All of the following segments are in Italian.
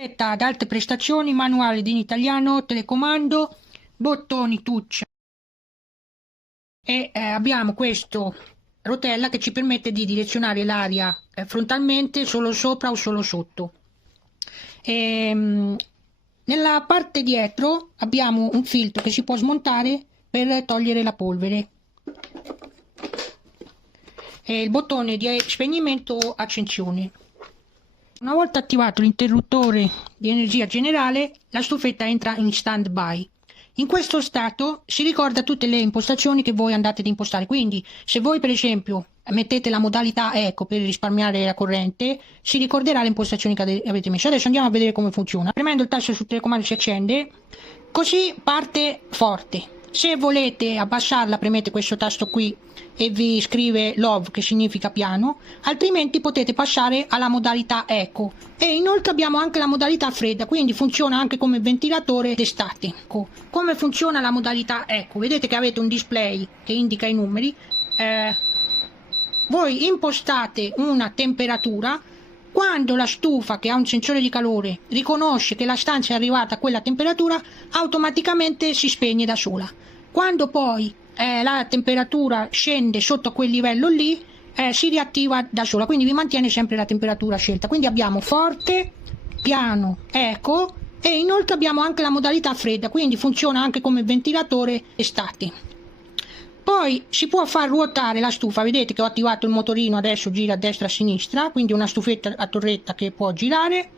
Ad alte prestazioni, manuale in italiano, telecomando, bottoni touch e abbiamo questo rotella che ci permette di direzionare l'aria frontalmente, solo sopra o solo sotto. Nella parte dietro abbiamo un filtro che si può smontare per togliere la polvere e il bottone di spegnimento o accensione. Una volta attivato l'interruttore di energia generale, la stufetta entra in stand by. In questo stato si ricorda tutte le impostazioni che voi andate ad impostare, quindi se voi per esempio mettete la modalità eco per risparmiare la corrente, si ricorderà le impostazioni che avete messo. Adesso andiamo a vedere come funziona. Premendo il tasto sul telecomando si accende, così parte forte. Se volete abbassarla premete questo tasto qui e vi scrive low, che significa piano, altrimenti potete passare alla modalità eco. E inoltre abbiamo anche la modalità fredda, quindi funziona anche come ventilatore d'estate. Come funziona la modalità eco? Vedete che avete un display che indica i numeri, voi impostate una temperatura. Quando la stufa, che ha un sensore di calore, riconosce che la stanza è arrivata a quella temperatura, automaticamente si spegne da sola. Quando poi la temperatura scende sotto quel livello lì, si riattiva da sola, quindi vi mantiene sempre la temperatura scelta. Quindi abbiamo forte, piano, eco e inoltre abbiamo anche la modalità fredda, quindi funziona anche come ventilatore estate. Poi si può far ruotare la stufa, vedete che ho attivato il motorino, adesso gira a destra e a sinistra, quindi una stufetta a torretta che può girare.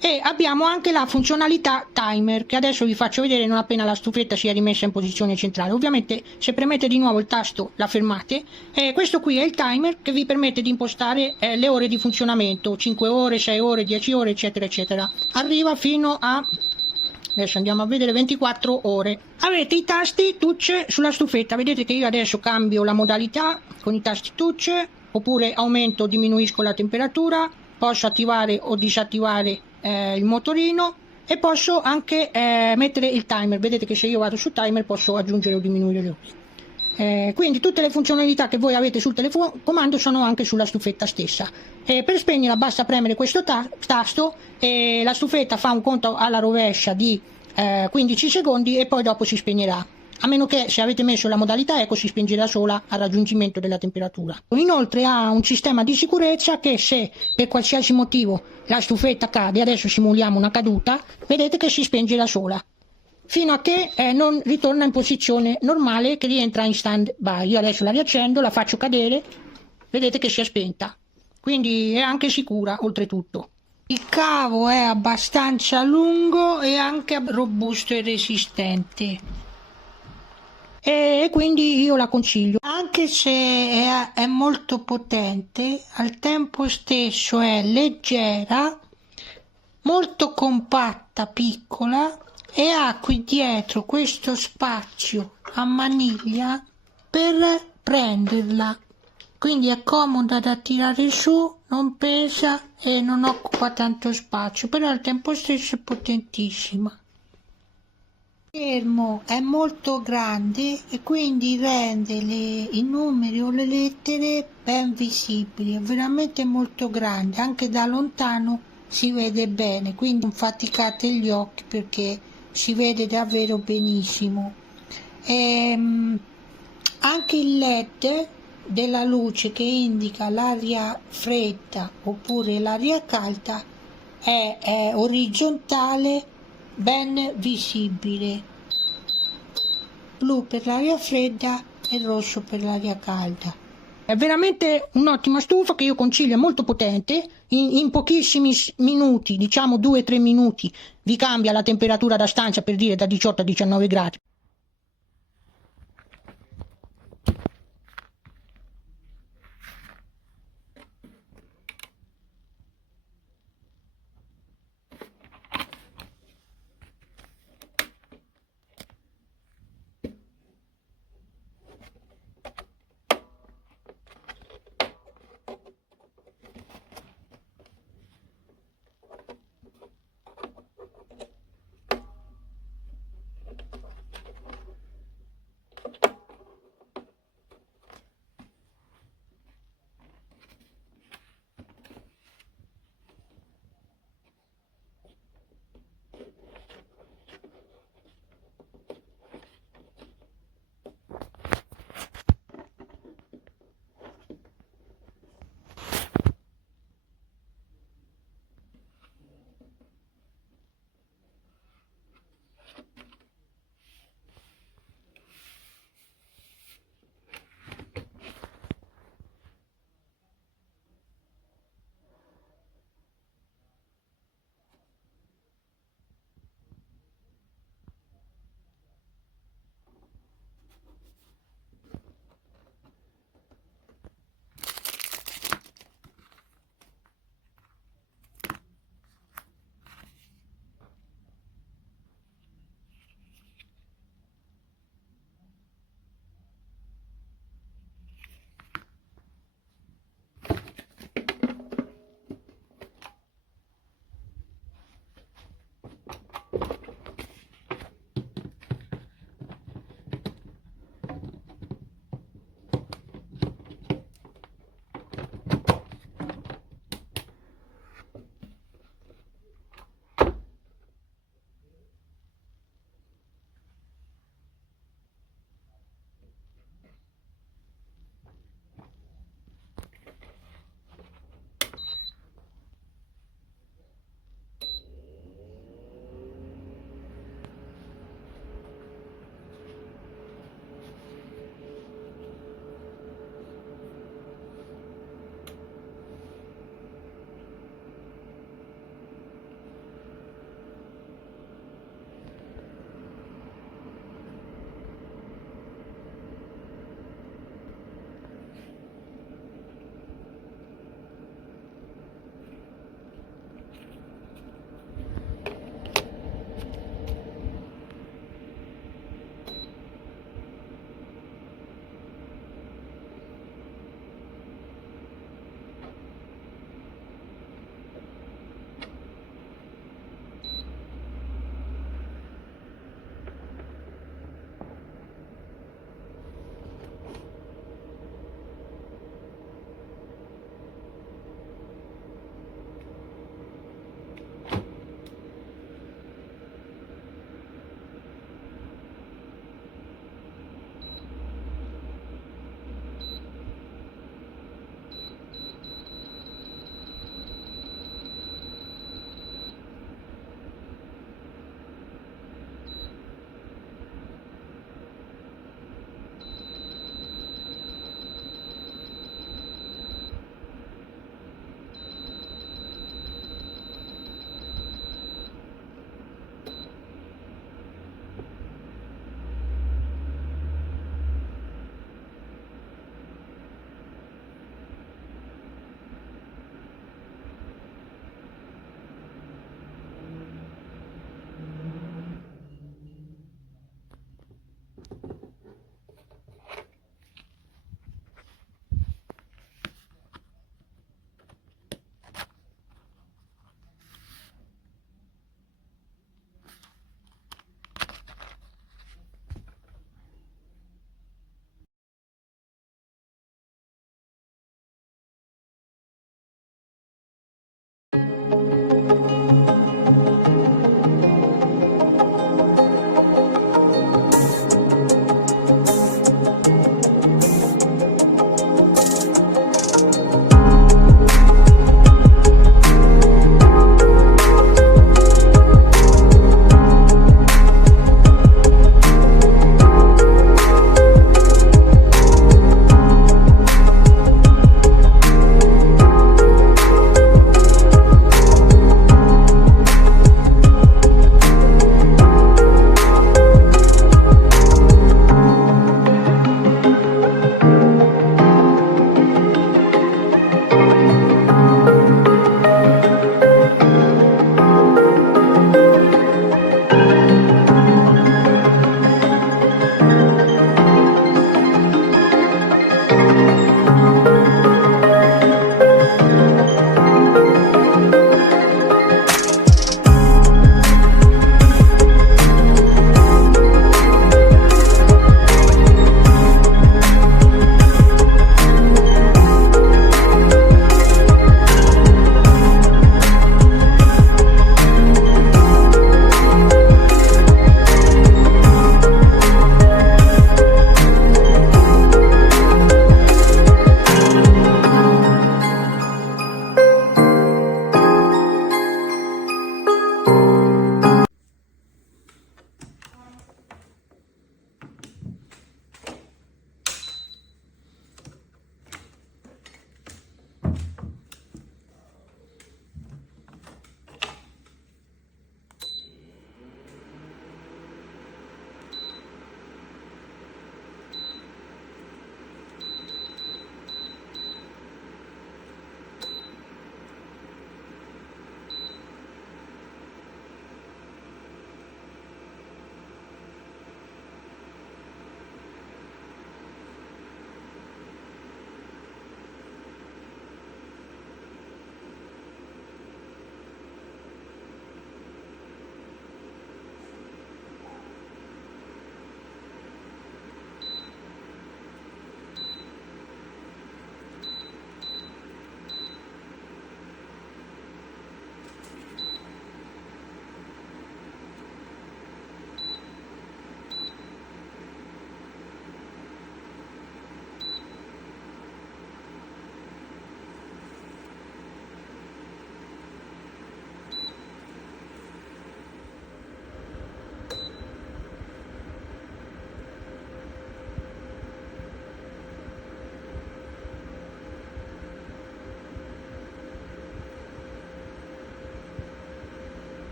E abbiamo anche la funzionalità timer, che adesso vi faccio vedere non appena la stufetta sia rimessa in posizione centrale. Ovviamente se premete di nuovo il tasto la fermate. Questo qui è il timer che vi permette di impostare le ore di funzionamento, 5 ore, 6 ore, 10 ore, eccetera, eccetera. Arriva fino a... adesso andiamo a vedere 24 ore. Avete i tasti touch sulla stufetta, vedete che io adesso cambio la modalità con i tasti touch, oppure aumento o diminuisco la temperatura, posso attivare o disattivare il motorino e posso anche mettere il timer. Vedete che se io vado su timer posso aggiungere o diminuire le ore. Quindi tutte le funzionalità che voi avete sul telecomando sono anche sulla stufetta stessa. Per spegnerla basta premere questo tasto e la stufetta fa un conto alla rovescia di 15 secondi e poi dopo si spegnerà, a meno che se avete messo la modalità eco si spinge da sola al raggiungimento della temperatura. Inoltre ha un sistema di sicurezza che se per qualsiasi motivo la stufetta cade, adesso simuliamo una caduta, vedete che si spenge da sola fino a che non ritorna in posizione normale, che rientra in stand by. Io adesso la riaccendo, la faccio cadere, vedete che si è spenta, quindi è anche sicura oltretutto. Il cavo è abbastanza lungo e anche robusto e resistente, e quindi io la consiglio. Anche se è molto potente, al tempo stesso è leggera, molto compatta, piccola, e ha qui dietro questo spazio a maniglia per prenderla, quindi è comoda da tirare su, non pesa e non occupa tanto spazio, però al tempo stesso è potentissima. Il schermo è molto grande e quindi rende i numeri o le lettere ben visibili, è veramente molto grande, anche da lontano si vede bene, quindi non faticate gli occhi perché si vede davvero benissimo. Anche il LED della luce che indica l'aria fredda oppure l'aria calda è orizzontale, ben visibile, blu per l'aria fredda e rosso per l'aria calda. È veramente un'ottima stufa che io consiglio, è molto potente, in pochissimi minuti, diciamo 2-3 minuti, vi cambia la temperatura da stanza, per dire da 18 a 19 gradi.